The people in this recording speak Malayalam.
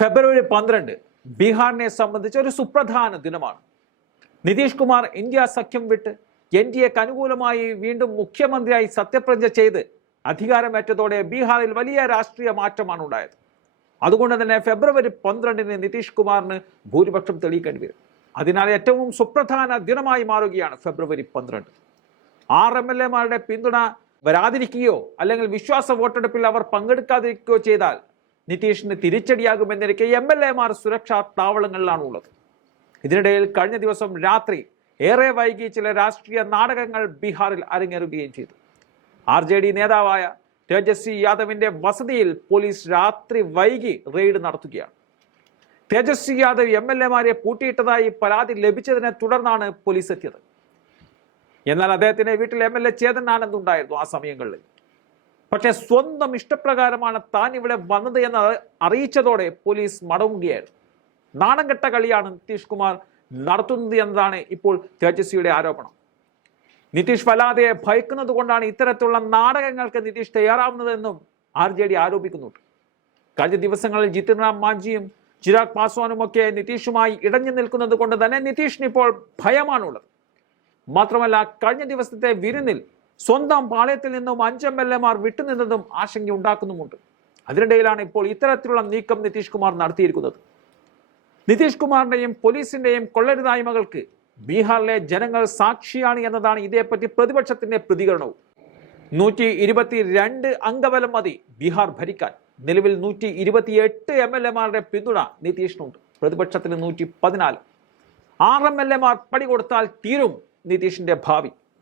ഫെബ്രുവരി 12 ബീഹാറിനെ സംബന്ധിച്ച് ഒരു സുപ്രധാന ദിനമാണ്. നിതീഷ് കുമാർ ഇന്ത്യ സഖ്യം വിട്ട് NDAക്ക് അനുകൂലമായി വീണ്ടും മുഖ്യമന്ത്രിയായി സത്യപ്രതിജ്ഞ ചെയ്ത് അധികാരമേറ്റതോടെ ബീഹാറിൽ വലിയ രാഷ്ട്രീയ മാറ്റമാണ് ഉണ്ടായത്. അതുകൊണ്ട് തന്നെ ഫെബ്രുവരി 12 നിതീഷ് കുമാറിന് ഭൂരിപക്ഷം തെളിയിക്കേണ്ടി വരും. അതിനാൽ ഏറ്റവും സുപ്രധാന ദിനമായി മാറുകയാണ് ഫെബ്രുവരി 12. 6 MLA-മാരുടെ പിന്തുണ വരാതിരിക്കുകയോ അല്ലെങ്കിൽ വിശ്വാസ വോട്ടെടുപ്പിൽ അവർ പങ്കെടുക്കാതിരിക്കുകയോ ചെയ്താൽ നിതീഷിന് തിരിച്ചടിയാകുമെന്നിരിക്കെ MLA-മാർ സുരക്ഷാ താവളങ്ങളിലാണ് ഉള്ളത്. ഇതിനിടയിൽ കഴിഞ്ഞ ദിവസം രാത്രി ഏറെ വൈകി ചില രാഷ്ട്രീയ നാടകങ്ങൾ ബീഹാറിൽ അരങ്ങേറുകയും ചെയ്തു. RJD നേതാവായ തേജസ്വി യാദവിന്റെ വസതിയിൽ പോലീസ് രാത്രി വൈകി റെയ്ഡ് നടത്തുകയാണ്. തേജസ്വി യാദവ് MLA-മാരെ പൂട്ടിയിട്ടതായി പരാതി ലഭിച്ചതിനെ തുടർന്നാണ് പോലീസ് എത്തിയത്. എന്നാൽ അദ്ദേഹത്തിന്റെ വീട്ടിൽ MLA ചേതൻ ആനന്ദ് ഉണ്ടായിരുന്നു ആ സമയങ്ങളിൽ. പക്ഷെ സ്വന്തം ഇഷ്ടപ്രകാരമാണ് താൻ ഇവിടെ വന്നത് എന്ന് അറിയിച്ചതോടെ പോലീസ് മടങ്ങുകയായിരുന്നു. നാണംകെട്ട കളിയാണ് നിതീഷ് കുമാർ നടത്തുന്നത് എന്നതാണ് ഇപ്പോൾ തേജസ്വിയുടെ ആരോപണം. നിതീഷ് വല്ലാതെ ഭയക്കുന്നത് കൊണ്ടാണ് ഇത്തരത്തിലുള്ള നാടകങ്ങൾക്ക് നിതീഷ് തയ്യാറാവുന്നതെന്നും RJD ആരോപിക്കുന്നുണ്ട്. കഴിഞ്ഞ ദിവസങ്ങളിൽ ജിതിൻ റാം മാഞ്ചിയും ചിരാഗ് പാസ്വാനും ഒക്കെ നിതീഷുമായി ഇടഞ്ഞു നിൽക്കുന്നത് കൊണ്ട് തന്നെ നിതീഷിന് ഇപ്പോൾ ഭയമാണുള്ളത്. മാത്രമല്ല കഴിഞ്ഞ ദിവസത്തെ വിരുന്നിൽ സ്വന്തം പാളയത്തിൽ നിന്നും 5 MLA-മാർ വിട്ടുനിന്നതും ആശങ്ക ഉണ്ടാക്കുന്നുമുണ്ട്. അതിനിടയിലാണ് ഇപ്പോൾ ഇത്തരത്തിലുള്ള നീക്കം നിതീഷ് കുമാർ നടത്തിയിരിക്കുന്നത്. നിതീഷ് കുമാറിന്റെയും പോലീസിന്റെയും കൊള്ളരുതായ്മകൾക്ക് ബീഹാറിലെ ജനങ്ങൾ സാക്ഷിയാണ് എന്നതാണ് ഇതേപ്പറ്റി പ്രതിപക്ഷത്തിന്റെ പ്രതികരണവും. 122 അംഗബലം മതി ബീഹാർ ഭരിക്കാൻ. നിലവിൽ 128 MLA-മാരുടെ പിന്തുണ നിതീഷിനുണ്ട്. പ്രതിപക്ഷത്തിന് 114. 6 MLA-മാർ പടി കൊടുത്താൽ തീരും നിതീഷിന്റെ ഭാവി.